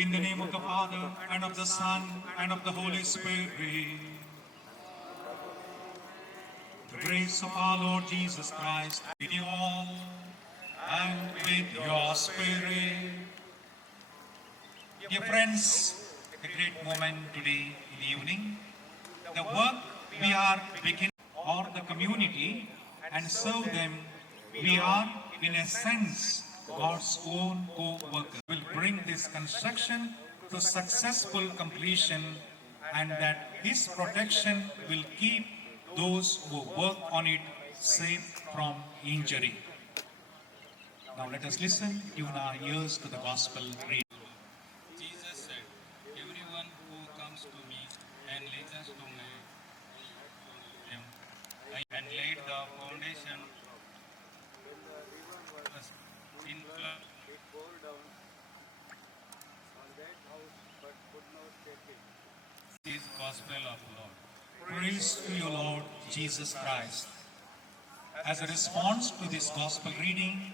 In the name of the Father, and of the Son, and of the Holy Spirit. The grace of our Lord Jesus Christ be with you all, and with your spirit. Dear friends, a great moment today in the evening. The work we are beginning or the community and serve them, we are in a sense God's own co-worker. Will bring this construction to successful completion and that His protection will keep those who work on it safe from injury. Now let us listen, tune our ears to the gospel reading. Jesus said, Everyone who comes to me and listens to me, him, I- and laid the foundation in flood, It bore down on that house, but could not take it. is gospel of Lord. Praise to you, Lord Jesus Christ. As a response to this gospel reading,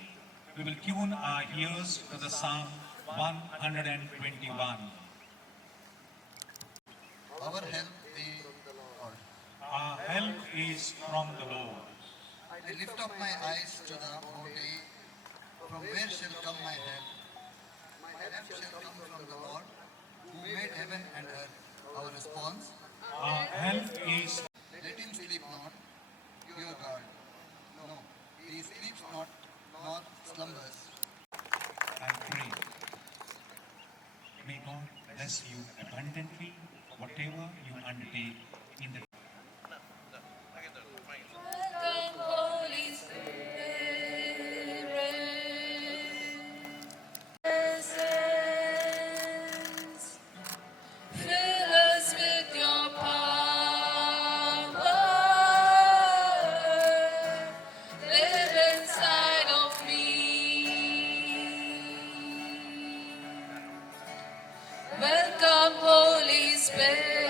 we will tune our ears to the Psalm 121. Our help is from the Lord. Our help is from the Lord. I lift up my eyes to the mountain. From where shall come my help? My help shall come from the Lord, who made heaven and earth. Our response: uh, Our help is Let him sleep not, your God. No, he sleeps not, nor slumbers. and pray. May God bless you abundantly, whatever you undertake in the Welcome, Holy Spirit.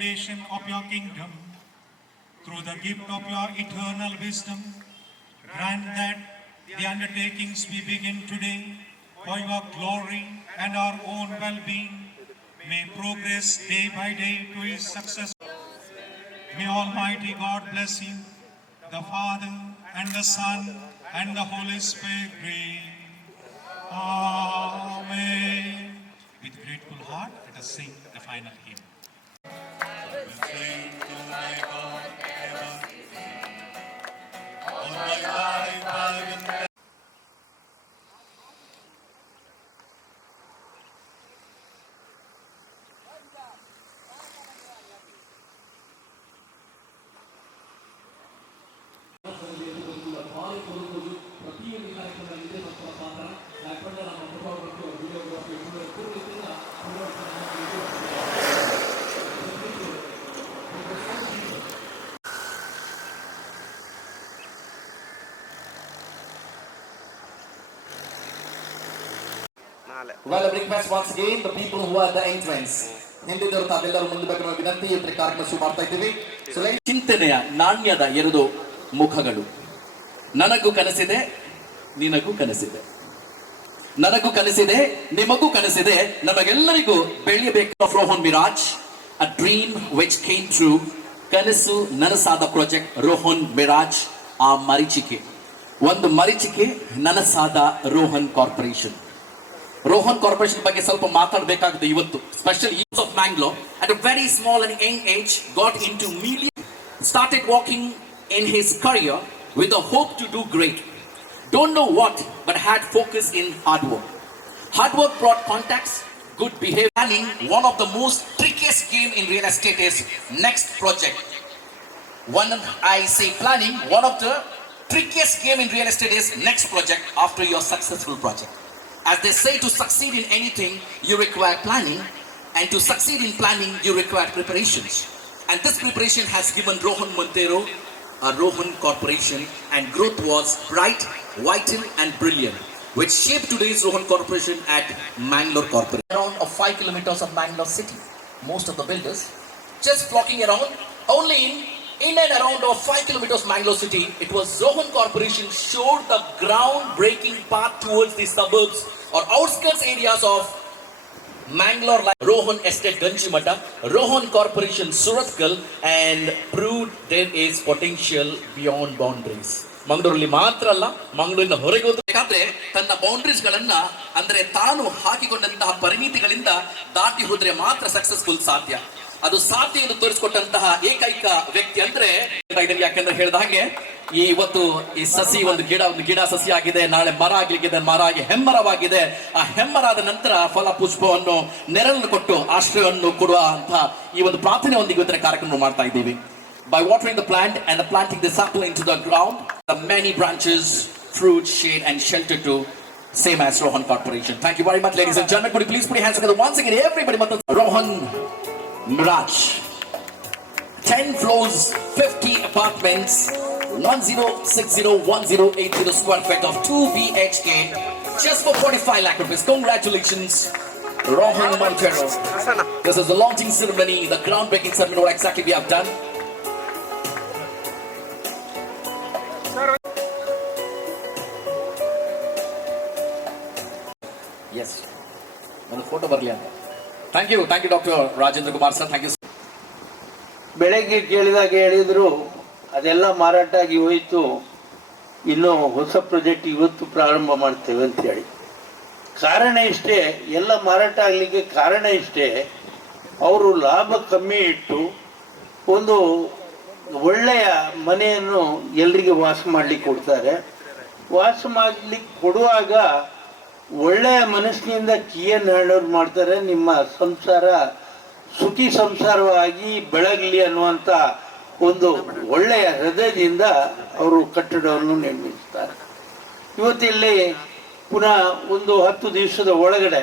Foundation of your kingdom, through the gift of your eternal wisdom, grant that the undertakings we begin today for your glory and our own well-being may progress day by day to its success. May Almighty God bless you, the Father and the Son and the Holy Spirit. Amen. With grateful heart, let us sing the final hymn. Well, request once again the people who at the entrance. ಹಿಂದಿದ್ದವರು ತಾವೆಲ್ಲರೂ ಮುಂದೆ ವಿನಂತಿ ಇವತ್ತು ಕಾರ್ಯಕ್ರಮ ಶುರು ಮಾಡ್ತಾ ಇದ್ದೀವಿ. So ಚಿಂತನೆಯ ನಾಣ್ಯದ ಎರಡು ಮುಖಗಳು. ನನಗೂ ಕನಸಿದೆ ನಿನಗೂ ಕನಸಿದೆ. ನನಗೂ ಕನಸಿದೆ ನಿಮಗೂ ಕನಸಿದೆ. ನಮಗೆಲ್ಲರಿಗೂ ಬೆಳೆಯಬೇಕು Rohan Mirage a dream which came true ಕನಸು ನನಸಾದ ಪ್ರಾಜೆಕ್ಟ್ ರೋಹನ್ ಮಿರಾಜ್ ಆ ಮರಿಚಿಕೆ. ಒಂದು ಮರಿಚಿಕೆ ನನಸಾದ ರೋಹನ್ ಕಾರ್ಪೊರೇಷನ್ ರೋಹನ್ ಕಾರ್ಪೊರೇಷನ್ ಬಗ್ಗೆ ಸ್ವಲ್ಪ ಮಾತಾಡಬೇಕಾಗಿದೆ ಇವತ್ತು special use of Mangalore at a very small and young age got into medium started walking in his career with a hope to do great. Don't know what, but had focus in hard work. Hard work brought contacts, good behavior. Planning, one of the most trickiest game in real estate is next project. One, I say planning, one of the trickiest game in real estate is next project after your successful project. As they say, to succeed in anything, you require planning, and to succeed in planning, you require preparations. And this preparation has given Rohan Montero a Rohan Corporation, and growth was bright, vital, and brilliant, which shaped today's Rohan Corporation at Mangalore Corporation. Around of five kilometers of Mangalore city, most of the builders just flocking around. Only in in and around of 5 kilometers Mangalore city, it was Zohan Corporation showed the groundbreaking path towards the suburbs or outskirts areas of Mangalore like Rohan Estate Ganjimata, Rohan Corporation Suratkal and proved there is potential beyond boundaries. ಮಂಗಳೂರಲ್ಲಿ ಮಾತ್ರ ಅಲ್ಲ ಮಂಗಳೂರಿನ ಹೊರಗೆ ಹೋದ್ರೆ ತನ್ನ boundaries ಗಳನ್ನ ಅಂದ್ರೆ ತಾನು ಹಾಕಿಕೊಂಡಂತಹ ಪರಿಮಿತಿಗಳಿಂದ ದಾಟಿ ಹೋದ್ರೆ ಮಾತ್ರ ಸಕ್ಸಸ್ಫುಲ್ ಸಾಧ್ಯ ಅದು ಸಾಧ್ಯ ಎಂದು ತೋರಿಸಿಕೊಟ್ಟಂತಹ ಏಕೈಕ ವ್ಯಕ್ತಿ ಅಂದ್ರೆ ಯಾಕೆಂದ್ರೆ ಹೇಳಿದ ಹಾಗೆ ಈ ಇವತ್ತು ಈ ಸಸಿ ಒಂದು ಗಿಡ ಒಂದು ಗಿಡ ಸಸಿ ಆಗಿದೆ ನಾಳೆ ಮರ ಆಗಲಿಕ್ಕಿದೆ, ಮರ ಆಗಿ ಹೆಮ್ಮರವಾಗಿದೆ. ಆ ಹೆಮ್ಮರಾದ ನಂತರ ಫಲ ಪುಷ್ಪವನ್ನು ನೆರಳನ್ನು ಕೊಟ್ಟು ಆಶ್ರಯವನ್ನು ಕೊಡುವ ಅಂತ ಈ ಒಂದು ಪ್ರಾರ್ಥನೆ ಒಂದು ಇವತ್ತಿನ ಕಾರ್ಯಕ್ರಮ ಮಾಡ್ತಾ ಇದ್ದೀವಿ. By watering the plant and planting the ಸಾಕು in to the ground many branches fruit shade and shelter to same as rohan corporation. Thank you very much, ladies and gentlemen. Could please put your hands together once again? Everybody Miraj. 10 floors, 50 apartments, 10601080 square feet of 2 BHK, just for 45 lakh rupees. Congratulations, Rohan Montero. This is the launching ceremony, the groundbreaking ceremony, what exactly we have done. Yes ಒಂದು photo ಬರಲಿ ಅಂತ thank you thank you doctor Rajendra Kumar sir thank you ಬೆಳಗ್ಗೆ ಕೇಳಿದಾಗ ಹೇಳಿದ್ರು, ಅದೆಲ್ಲ ಮಾರಾಟ ಆಗಿ ಹೋಯಿತು. ಇನ್ನು ಹೊಸ ಪ್ರಾಜೆಕ್ಟ್ ಇವತ್ತು ಪ್ರಾರಂಭ ಮಾಡ್ತೇವೆ ಅಂತ ಹೇಳಿ. ಕಾರಣ ಇಷ್ಟೇ, ಎಲ್ಲ ಮಾರಾಟ ಆಗಲಿಕ್ಕೆ ಕಾರಣ ಇಷ್ಟೇ, ಅವರು ಲಾಭ ಕಮ್ಮಿ ಇಟ್ಟು ಒಂದು ಒಳ್ಳೆಯ ಮನೆಯನ್ನು ಎಲ್ರಿಗೆ ವಾಸ ಮಾಡಲಿಕ್ಕೆ ಕೊಡ್ತಾರೆ. ವಾಸ ಮಾಡಲಿಕ್ಕೆ ಕೊಡುವಾಗ ಒಳ್ಳೆಯ ಮನಸ್ಸಿನಿಂದ ಕಿಯನ್ನು ಹೇಳೋರು ಮಾಡ್ತಾರೆ. ನಿಮ್ಮ ಸಂಸಾರ ಸುಖಿ ಸಂಸಾರವಾಗಿ ಬೆಳಗಲಿ ಅನ್ನುವಂಥ ಒಂದು ಒಳ್ಳೆಯ ಹೃದಯದಿಂದ ಅವರು ಕಟ್ಟಡವನ್ನು ನಿರ್ಮಿಸ್ತಾರೆ. ಇವತ್ತಿಲ್ಲಿ ಪುನಃ ಒಂದು ಹತ್ತು ದಿವಸದ ಒಳಗಡೆ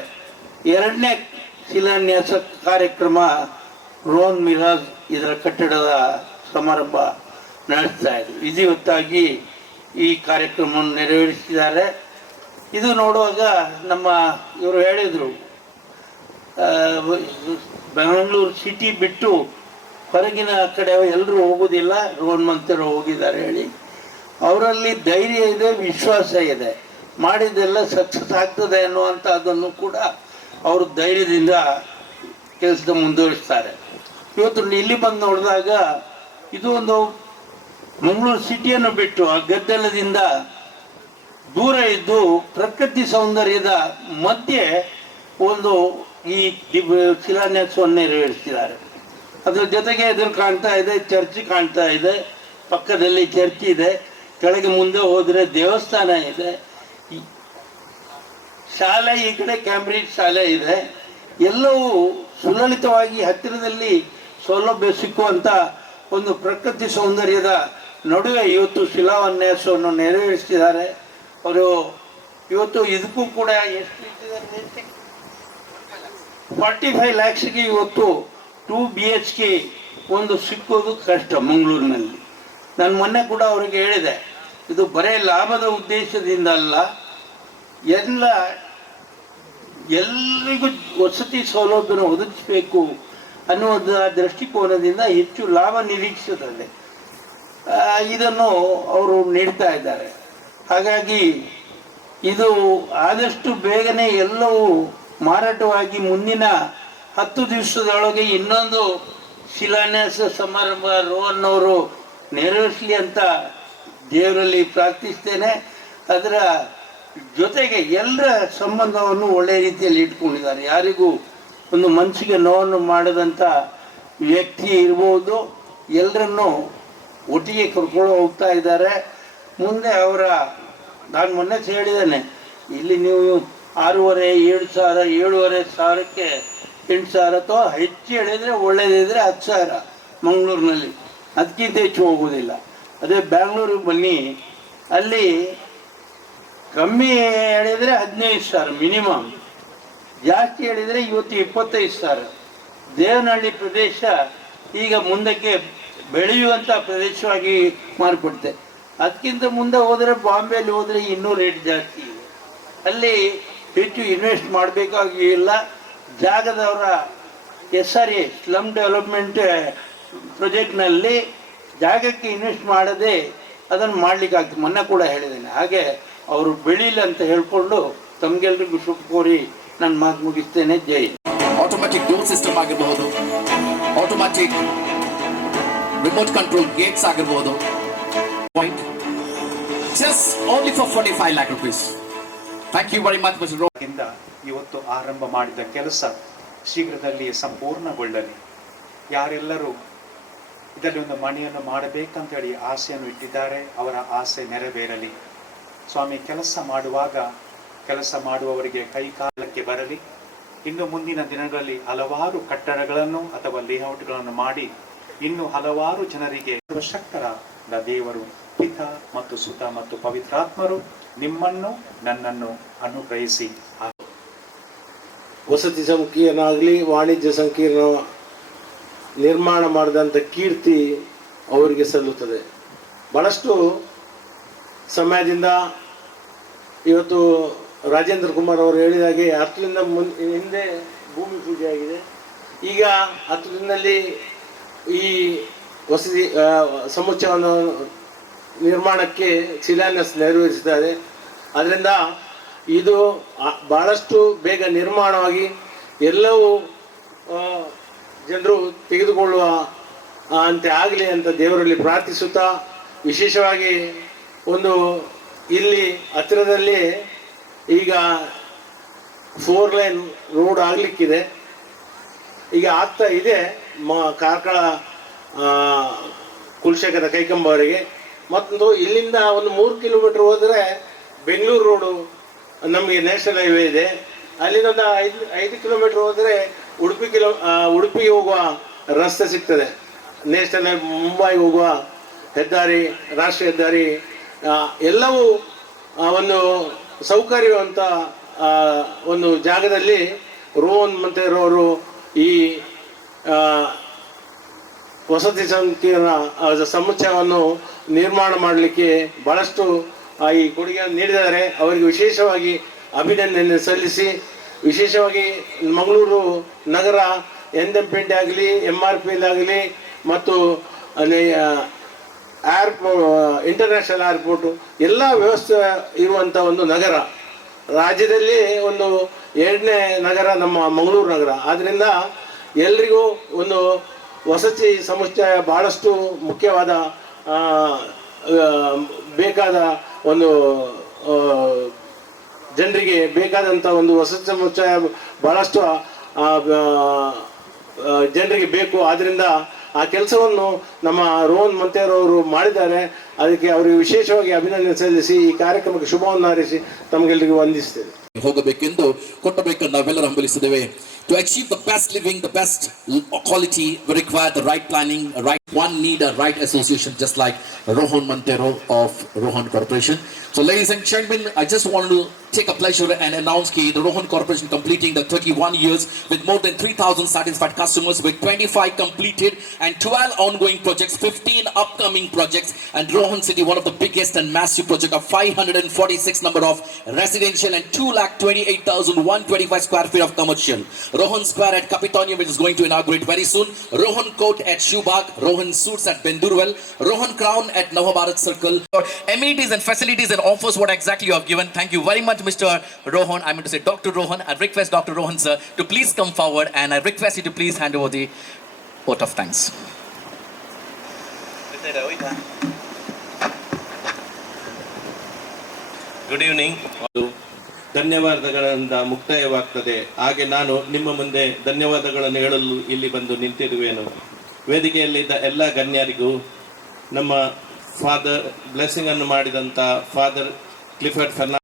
ಎರಡನೇ ಶಿಲಾನ್ಯಾಸ ಕಾರ್ಯಕ್ರಮ ರೋನ್ ಮಿರಾಜ್ ಇದರ ಕಟ್ಟಡದ ಸಮಾರಂಭ ನಡೆಸ್ತಾ ಇದೆ ವಿಧಿವತ್ತಾಗಿ ಈ ಕಾರ್ಯಕ್ರಮವನ್ನು ನೆರವೇರಿಸಿದ್ದಾರೆ. ಇದು ನೋಡುವಾಗ ನಮ್ಮ ಇವರು ಹೇಳಿದರು ಬೆಂಗಳೂರು ಸಿಟಿ ಬಿಟ್ಟು ಹೊರಗಿನ ಕಡೆ ಎಲ್ಲರೂ ಹೋಗೋದಿಲ್ಲ ರೋಹನ್ ಹೋಗಿದ್ದಾರೆ ಹೇಳಿ. ಅವರಲ್ಲಿ ಧೈರ್ಯ ಇದೆ, ವಿಶ್ವಾಸ ಇದೆ. ಮಾಡಿದ್ದೆಲ್ಲ ಸಕ್ಸಸ್ ಆಗ್ತದೆ ಅನ್ನುವಂಥ ಅದನ್ನು ಕೂಡ ಅವರು ಧೈರ್ಯದಿಂದ ಕೆಲಸದ ಮುಂದುವರಿಸ್ತಾರೆ. ಇವತ್ತು ಇಲ್ಲಿ ಬಂದು ನೋಡಿದಾಗ ಇದು ಒಂದು ಮಂಗಳೂರು ಸಿಟಿಯನ್ನು ಬಿಟ್ಟು ಆ ಗದ್ದಲದಿಂದ ದೂರ ಇದ್ದು ಪ್ರಕೃತಿ ಸೌಂದರ್ಯದ ಮಧ್ಯೆ ಒಂದು ಈ ಶಿಲಾನ್ಯಾಸವನ್ನು ನೆರವೇರಿಸಿದ್ದಾರೆ ಅದರ ಜೊತೆಗೆ ಎದುರು ಕಾಣ್ತಾ ಇದೆ, ಚರ್ಚ್ ಕಾಣ್ತಾ ಇದೆ, ಪಕ್ಕದಲ್ಲಿ ಚರ್ಚ್ ಇದೆ, ಕೆಳಗೆ ಮುಂದೆ ಹೋದರೆ ದೇವಸ್ಥಾನ ಇದೆ. ಶಾಲೆ, ಈ ಕಡೆ ಕ್ಯಾಂಬ್ರಿಡ್ಜ್ ಶಾಲೆ ಇದೆ. ಎಲ್ಲವೂ ಸುಲಲಿತವಾಗಿ ಹತ್ತಿರದಲ್ಲಿ ಸೌಲಭ್ಯ ಸಿಕ್ಕುವಂಥ ಒಂದು ಪ್ರಕೃತಿ ಸೌಂದರ್ಯದ ನಡುವೆ ಇವತ್ತು ಶಿಲಾನ್ಯಾಸವನ್ನು ನೆರವೇರಿಸಿದ್ದಾರೆ ಅವರು ಇವತ್ತು ಇದಕ್ಕೂ ಕೂಡ ಎಷ್ಟು ಇಟ್ಟಿದ್ದಾರೆ ಫಾರ್ಟಿ ಫೈವ್ ಲ್ಯಾಕ್ಸ್ಗೆ ಇವತ್ತು ಟೂ ಬಿ ಎಚ್ ಕೆ ಒಂದು ಸಿಕ್ಕೋದು ಕಷ್ಟ ಮಂಗಳೂರಿನಲ್ಲಿ. ನಾನು ಮೊನ್ನೆ ಕೂಡ ಅವರಿಗೆ ಹೇಳಿದೆ, ಇದು ಬರೇ ಲಾಭದ ಉದ್ದೇಶದಿಂದ ಅಲ್ಲ, ಎಲ್ಲ ಎಲ್ರಿಗೂ ವಸತಿ ಸೌಲಭ್ಯನ ಒದಗಿಸಬೇಕು ಅನ್ನುವ ದೃಷ್ಟಿಕೋನದಿಂದ ಹೆಚ್ಚು ಲಾಭ ನಿರೀಕ್ಷಿಸುತ್ತದೆ. ಇದನ್ನು ಅವರು ನೀಡ್ತಾ ಇದ್ದಾರೆ. ಹಾಗಾಗಿ ಇದು ಆದಷ್ಟು ಬೇಗನೆ ಎಲ್ಲವೂ ಮಾರಾಟವಾಗಿ ಮುಂದಿನ ಹತ್ತು ದಿವಸದೊಳಗೆ ಇನ್ನೊಂದು ಶಿಲಾನ್ಯಾಸ ಸಮಾರಂಭ ರೋಹನ್ ಅವರು ನೆರವೇರಿಸಲಿ ಅಂತ ದೇವರಲ್ಲಿ ಪ್ರಾರ್ಥಿಸ್ತೇನೆ. ಅದರ ಜೊತೆಗೆ ಎಲ್ಲರ ಸಂಬಂಧವನ್ನು ಒಳ್ಳೆಯ ರೀತಿಯಲ್ಲಿ ಇಟ್ಕೊಂಡಿದ್ದಾರೆ. ಯಾರಿಗೂ ಒಂದು ಮನಸ್ಸಿಗೆ ನೋವನ್ನು ಮಾಡದಂಥ ವ್ಯಕ್ತಿ ಇರ್ಬೋದು. ಎಲ್ಲರನ್ನು ಒಟ್ಟಿಗೆ ಕರ್ಕೊಂಡು ಹೋಗ್ತಾ ಇದ್ದಾರೆ. ಮುಂದೆ ಅವರ, ನಾನು ಮೊನ್ನೆ ಹೇಳಿದ್ದೇನೆ, ಇಲ್ಲಿ ನೀವು ಆರೂವರೆ, ಏಳು ಸಾವಿರ, ಏಳುವರೆ ಸಾವಿರಕ್ಕೆ ಎಂಟು ಸಾವಿರ ಅಥವಾ ಹೆಚ್ಚು ಹೇಳಿದರೆ ಒಳ್ಳೆಯದಿದ್ರೆ ಹತ್ತು ಸಾವಿರ ಮಂಗಳೂರಿನಲ್ಲಿ. ಅದಕ್ಕಿಂತ ಹೆಚ್ಚು ಹೋಗೋದಿಲ್ಲ ಅದೇ ಬ್ಯಾಂಗ್ಳೂರಿಗೆ ಬನ್ನಿ, ಅಲ್ಲಿ ಕಮ್ಮಿ ಹೇಳಿದರೆ ಹದಿನೈದು ಸಾವಿರ ಮಿನಿಮಮ್. ಜಾಸ್ತಿ ಹೇಳಿದರೆ ಇವತ್ತು ಇಪ್ಪತ್ತೈದು ಸಾವಿರ. ದೇವನಹಳ್ಳಿ ಪ್ರದೇಶ ಈಗ ಮುಂದಕ್ಕೆ ಬೆಳೆಯುವಂಥ ಪ್ರದೇಶವಾಗಿ ಮಾರ್ಪಡುತ್ತೆ. ಅದಕ್ಕಿಂತ ಮುಂದೆ ಹೋದರೆ ಬಾಂಬೆಯಲ್ಲಿ ಹೋದರೆ ಇನ್ನೂ ರೇಟ್ ಜಾಸ್ತಿ. ಇದೆ ಅಲ್ಲಿ ಹೆಚ್ಚು ಇನ್ವೆಸ್ಟ್ ಮಾಡಬೇಕಾಗಿಲ್ಲ ಜಾಗದವರ S R A slum development ಪ್ರೊಜೆಕ್ಟ್ನಲ್ಲಿ ಜಾಗಕ್ಕೆ ಇನ್ವೆಸ್ಟ್ ಮಾಡದೆ ಅದನ್ನು ಮಾಡ್ಲಿಕ್ಕೆ ಆಗ್ತದೆ ಮೊನ್ನೆ ಕೂಡ ಹೇಳಿದ್ದೇನೆ. ಹಾಗೆ ಅವರು ಬೆಳೀಲಿ ಅಂತ ಹೇಳಿಕೊಂಡು ತಮಗೆಲ್ರಿಗೂ ಶುಭ ಕೋರಿ ನನ್ನ ಮಾತು ಮುಗಿಸ್ತೇನೆ. ಜೈ ಆಟೋಮ್ಯಾಟಿಕ್ ಡೋರ್ ಸಿಸ್ಟಮ್ ಆಗಿರಬಹುದು ಆಟೋಮ್ಯಾಟಿಕ್ ರಿಮೋಟ್ ಕಂಟ್ರೋಲ್ ಗೇಟ್ಸ್ ಆಗಿರಬಹುದು just only for forty five lakh rupees thank you very much mister ಇಂದ ಇವತ್ತು ಆರಂಭ ಮಾಡಿದ ಕೆಲಸ ಶೀಘ್ರದಲ್ಲಿ ಸಂಪೂರ್ಣಗೊಳ್ಳಲಿ. ಯಾರೆಲ್ಲರೂ ಇದರಲ್ಲಿ ಒಂದು ಮನೆಯನ್ನು ಮಾಡಬೇಕಂತೇಳಿ ಆಸೆಯನ್ನು ಇಟ್ಟಿದ್ದಾರೆ, ಅವರ ಆಸೆ ನೆರವೇರಲಿ. ಸ್ವಾಮಿ, ಕೆಲಸ ಮಾಡುವಾಗ, ಕೆಲಸ ಮಾಡುವವರಿಗೆ ಕೈಕಾಲಕ್ಕೆ ಬರಲಿ. ಇನ್ನು ಮುಂದಿನ ದಿನಗಳಲ್ಲಿ ಹಲವಾರು ಕಟ್ಟಡಗಳನ್ನು ಅಥವಾ ಲೇಔಟ್ಗಳನ್ನು ಮಾಡಿ, ಇನ್ನು ಹಲವಾರು ಜನರಿಗೆ ಸರ್ವಶಕ್ತರಾದ ದೇವರು ಪಿತ ಮತ್ತು ಸುತ ಮತ್ತು ಪವಿತ್ರಾತ್ಮರು ನಿಮ್ಮನ್ನು, ನನ್ನನ್ನು ಅನುಗ್ರಹಿಸಿ. ವಸತಿ ಸಂಕೀರ್ಣ ವಾಣಿಜ್ಯ ಸಂಕೀರ್ಣ ನಿರ್ಮಾಣ ಮಾಡಿದಂಥ ಕೀರ್ತಿ ಅವರಿಗೆ ಸಲ್ಲುತ್ತದೆ. ಭಾಳಷ್ಟು ಸಮಯದಿಂದ ಇವತ್ತು ರಾಜೇಂದ್ರ ಕುಮಾರ್ ಅವರು ಹೇಳಿದಾಗೆ ಹತ್ತರಿಂದ ಮುನ್, ಹಿಂದೆ ಭೂಮಿ ಪೂಜೆ ಆಗಿದೆ. ಈಗ ಹತ್ತು ದಿನದಲ್ಲಿ ಈ ವಸತಿ ಸಮುಚ್ಚಯವನ್ನು ನಿರ್ಮಾಣಕ್ಕೆ ಶಿಲಾನ್ಯಾಸ ನೆರವೇರಿಸಿದ್ದಾರೆ. ಅದರಿಂದ ಇದು ಭಾಳಷ್ಟು ಬೇಗ ನಿರ್ಮಾಣವಾಗಿ ಎಲ್ಲವೂ ಜನರು ತೆಗೆದುಕೊಳ್ಳುವ ಅಂತೆ ಆಗಲಿ ಅಂತ ದೇವರಲ್ಲಿ ಪ್ರಾರ್ಥಿಸುತ್ತಾ, ವಿಶೇಷವಾಗಿ ಒಂದು ಇಲ್ಲಿ ಹತ್ತಿರದಲ್ಲಿ ಈಗ ಫೋರ್ ಲೈನ್ ರೋಡ್ ಆಗಲಿಕ್ಕಿದೆ. ಈಗ ಆಗ್ತಾ ಇದೆ, ಮ, ಕಾರ್ಕಳ ಕುಲಶೇಖರ ಕುಲಶೇಖರ ಕೈಕಂಬವರೆಗೆ ಮತ್ತೊಂದು, ಇಲ್ಲಿಂದ ಒಂದು ಮೂರು ಕಿಲೋಮೀಟ್ರ್ ಹೋದರೆ ಬೆಂಗಳೂರು ರೋಡು, ನಮಗೆ ನ್ಯಾಷನಲ್ ಹೈವೇ ಇದೆ. ಅಲ್ಲಿಂದ ಒಂದು ಐದು ಐದು ಕಿಲೋಮೀಟ್ರ್ ಹೋದರೆ ಉಡುಪಿ ಕಿಲೋ ಉಡುಪಿಗೆ ಹೋಗುವ ರಸ್ತೆ ಸಿಗ್ತದೆ. ನ್ಯಾಷನಲ್ ಮುಂಬೈಗೆ ಹೋಗುವ ಹೆದ್ದಾರಿ, ರಾಷ್ಟ್ರೀಯ ಹೆದ್ದಾರಿ ಎಲ್ಲವೂ ಒಂದು ಸೌಕರ್ಯವಂತ ಒಂದು ಜಾಗದಲ್ಲಿ ರೋಹನ್ ಮಂತೇರವರು ಈ ವಸತಿ ಸಂಕೀರ್ಣ ಸಮುಚ್ಚಯವನ್ನು ನಿರ್ಮಾಣ ಮಾಡಲಿಕ್ಕೆ ಬಹಳಷ್ಟು ಈ ಕೊಡುಗೆಯನ್ನು ನೀಡಿದ್ದಾರೆ. ಅವರಿಗೆ ವಿಶೇಷವಾಗಿ ಅಭಿನಂದನೆ ಸಲ್ಲಿಸಿ, ವಿಶೇಷವಾಗಿ ಮಂಗಳೂರು ನಗರ, ಎನ್ ಎಂ ಆಗಲಿ ಎಂ ಆರ್ ಪಿ ಆಗಲಿ, ಮತ್ತು ಏರ್ಪೋ ಇಂಟರ್ನ್ಯಾಷನಲ್ ಏರ್ಪೋರ್ಟು ಎಲ್ಲ ವ್ಯವಸ್ಥೆ ಇರುವಂಥ ಒಂದು ನಗರ. ರಾಜ್ಯದಲ್ಲಿ ಒಂದು ಎರಡನೇ ನಗರ ನಮ್ಮ ಮಂಗಳೂರು ನಗರ. ಆದ್ದರಿಂದ ಎಲ್ರಿಗೂ ಒಂದು ವಸತಿ ಸಮುಚ್ಚಯ ಭಾಳಷ್ಟು ಮುಖ್ಯವಾದ ಬೇಕಾದ ಒಂದು ಜನರಿಗೆ ಬೇಕಾದಂಥ ಒಂದು ವಸತಿ ಸಮುಚ್ಚಯ ಆ, ಜನರಿಗೆ ಬೇಕು. ಆದ್ದರಿಂದ ಆ ಕೆಲಸವನ್ನು ನಮ್ಮ ರೋಹನ್ ಮಂತೆಯರವರು ಮಾಡಿದ್ದಾರೆ. ಅದಕ್ಕೆ ಅವರಿಗೆ ವಿಶೇಷವಾಗಿ ಅಭಿನಂದನೆ ಸಲ್ಲಿಸಿ ಈ ಕಾರ್ಯಕ್ರಮಕ್ಕೆ ಶುಭವನ್ನು ಹಾರೈಸಿ ತಮಗೆಲ್ಲರಿಗೂ ವಂದಿಸ್ತೇವೆ ಹೋಗಬೇಕೆಂದು ಕೊಟ್ಟಬೇಕನ್ನು ನಾವೆಲ್ಲರೂ ಹಂಬಲಿಸಿದ್ದೇವೆ To achieve the best living, the best quality, we require the right planning, right one need a right association, just like Rohan Montero of Rohan Corporation. So, ladies and gentlemen, I just wanted to take a pleasure and announce that the Rohan Corporation completing the 31 years with more than 3,000 satisfied customers, with 25 completed and 12 ongoing projects, 15 upcoming projects, and Rohan City, one of the biggest and massive project of 546 number of residential and 2,28,125 square feet of commercial. Rohan Square at Capitonium, which is going to inaugurate very soon. Rohan Court at Shubag, Rohan Suits at Bendurwell, Rohan Crown at Navabharat Circle. Amenities and facilities and offers what exactly you have given. Thank you very much, Mr. Rohan. I mean to say Dr. Rohan. I request Dr. Rohan, sir, to please come forward and I request you to please hand over the vote of thanks. Good evening ಧನ್ಯವಾದಗಳಿಂದ ಮುಕ್ತಾಯವಾಗ್ತದೆ ಹಾಗೆ ನಾನು ನಿಮ್ಮ ಮುಂದೆ ಧನ್ಯವಾದಗಳನ್ನು ಹೇಳಲು ಇಲ್ಲಿ ಬಂದು ನಿಂತಿರುವೆನು ವೇದಿಕೆಯಲ್ಲಿದ್ದ ಎಲ್ಲ ಗಣ್ಯರಿಗೂ ನಮ್ಮ ಫಾದರ್ ಬ್ಲೆಸ್ಸಿಂಗನ್ನು ಮಾಡಿದಂಥ ಫಾದರ್ ಕ್ಲಿಫರ್ಡ್ ಫೆರ್ನಾ